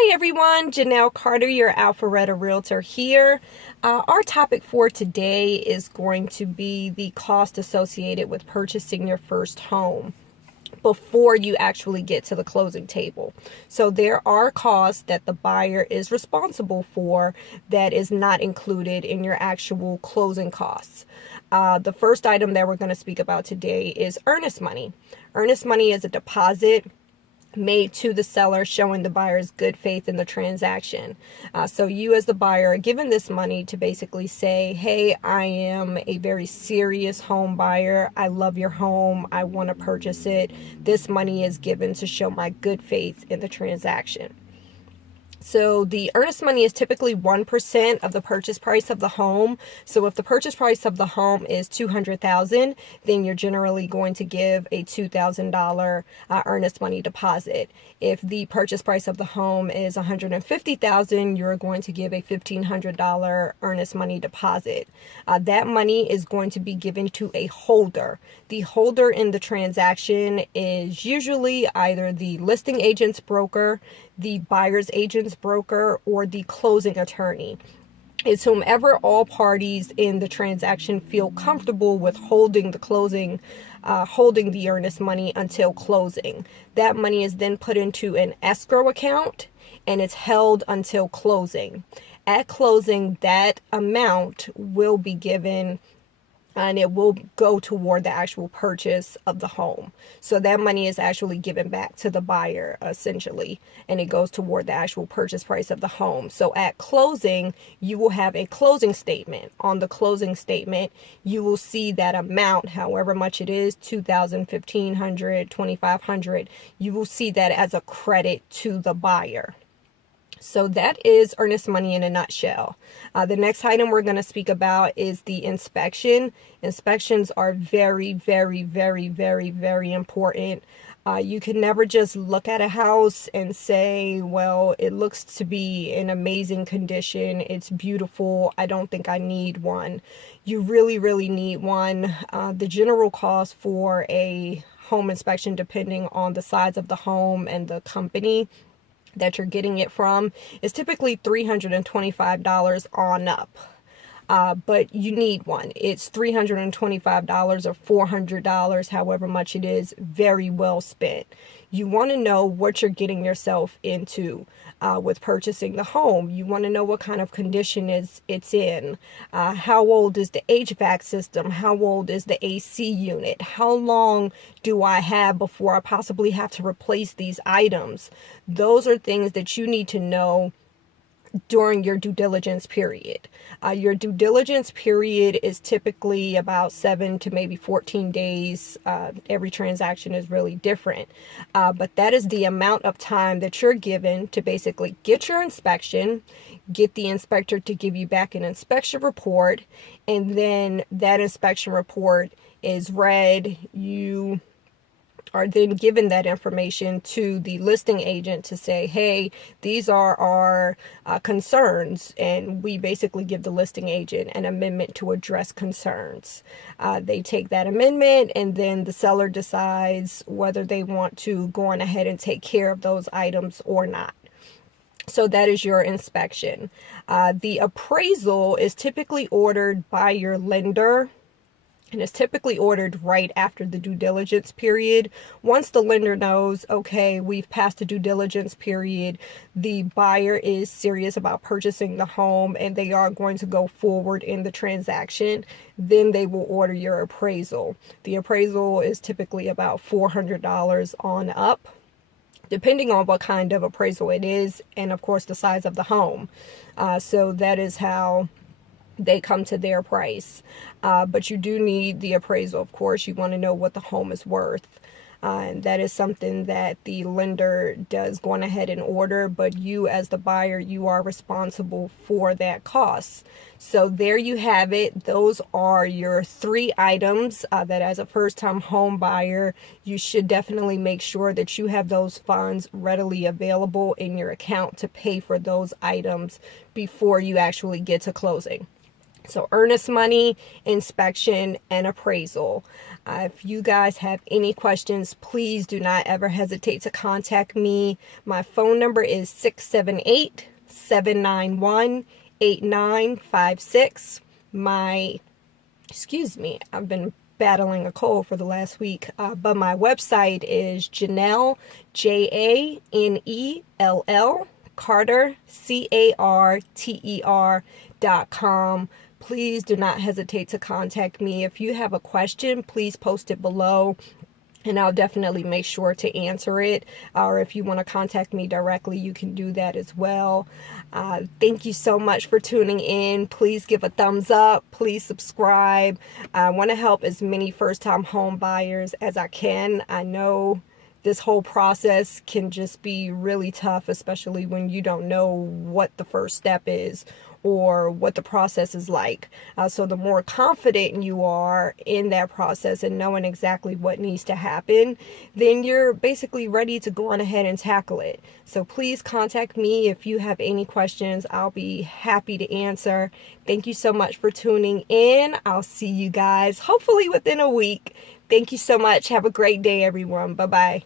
Hi everyone, Janelle Carter, your Alpharetta Realtor here. Our topic for today is going to be the cost associated with purchasing your first home before you actually get to the closing table. So there are costs that the buyer is responsible for that is not included in your actual closing costs. The first item that we're going to speak about today is earnest money. Earnest money is a deposit made to the seller showing the buyer's good faith in the transaction. So you as the buyer are given this money to basically say, hey, I am a very serious home buyer. I love your home. I want to purchase it. This money is given to show my good faith in the transaction. So the earnest money is typically 1% of the purchase price of the home. So if the purchase price of the home is $200,000, then you're generally going to give a $2,000 earnest money deposit. If the purchase price of the home is $150,000, you're going to give a $1,500 earnest money deposit. That money is going to be given to a holder. The holder in the transaction is usually either the listing agent's broker, the buyer's agent's broker, or the closing attorney. It's whomever all parties in the transaction feel comfortable with holding the earnest money until closing. That money is then put into an escrow account and it's held until closing. At closing, that amount will be given and it will go toward the actual purchase of the home. So that money is actually given back to the buyer, essentially, and it goes toward the actual purchase price of the home. So at closing, you will have a closing statement. On the closing statement, you will see that amount, however much it is, $2,000, $1,500, $2,500, you will see that as a credit to the buyer. So that is earnest money in a nutshell. The next item we're going to speak about is the inspection. Inspections are very, very, very, very, very important. You can never just look at a house and say, well, it looks to be in amazing condition. It's beautiful. I don't think I need one. You really, really need one. The general cost for a home inspection, depending on the size of the home and the company that you're getting it from, is typically $325 on up. But you need one. It's $325 or $400, however much it is, very well spent. You want to know what you're getting yourself into with purchasing the home. You want to know what kind of condition it's in. How old is the HVAC system? How old is the AC unit? How long do I have before I possibly have to replace these items? Those are things that you need to know during your due diligence period. Your due diligence period is typically about 7 to maybe 14 days. Every transaction is really different. But that is the amount of time that you're given to basically get your inspection, get the inspector to give you back an inspection report, and then that inspection report is read. You are then given that information to the listing agent to say, hey, these are our concerns, and we basically give the listing agent an amendment to address concerns. They take that amendment, and then the seller decides whether they want to go on ahead and take care of those items or not. So that is your inspection. The appraisal is typically ordered by your lender, and it's typically ordered right after the due diligence period. Once the lender knows, okay, we've passed the due diligence period, the buyer is serious about purchasing the home and they are going to go forward in the transaction, then they will order your appraisal. The appraisal is typically about $400 on up, depending on what kind of appraisal it is, and of course the size of the home. So that is how they come to their price. But you do need the appraisal. Of course, you want to know what the home is worth. And that is something that the lender does go on ahead and order, but you as the buyer, you are responsible for that cost. So there you have it. Those are your 3 items that as a first-time home buyer, you should definitely make sure that you have those funds readily available in your account to pay for those items before you actually get to closing. So earnest money, inspection, and appraisal. If you guys have any questions, please do not ever hesitate to contact me. My phone number is 678-791-8956. I've been battling a cold for the last week, but my website is Janell, Janell, Carter, CARTER.com. Please do not hesitate to contact me. If you have a question, please post it below, and I'll definitely make sure to answer it. Or if you want to contact me directly, you can do that as well. Thank you so much for tuning in. Please give a thumbs up. Please subscribe. I want to help as many first-time home buyers as I can. I know this whole process can just be really tough, especially when you don't know what the first step is or what the process is like. So the more confident you are in that process and knowing exactly what needs to happen, then you're basically ready to go on ahead and tackle it. So please contact me if you have any questions. I'll be happy to answer. Thank you so much for tuning in. I'll see you guys hopefully within a week. Thank you so much. Have a great day, everyone. Bye-bye.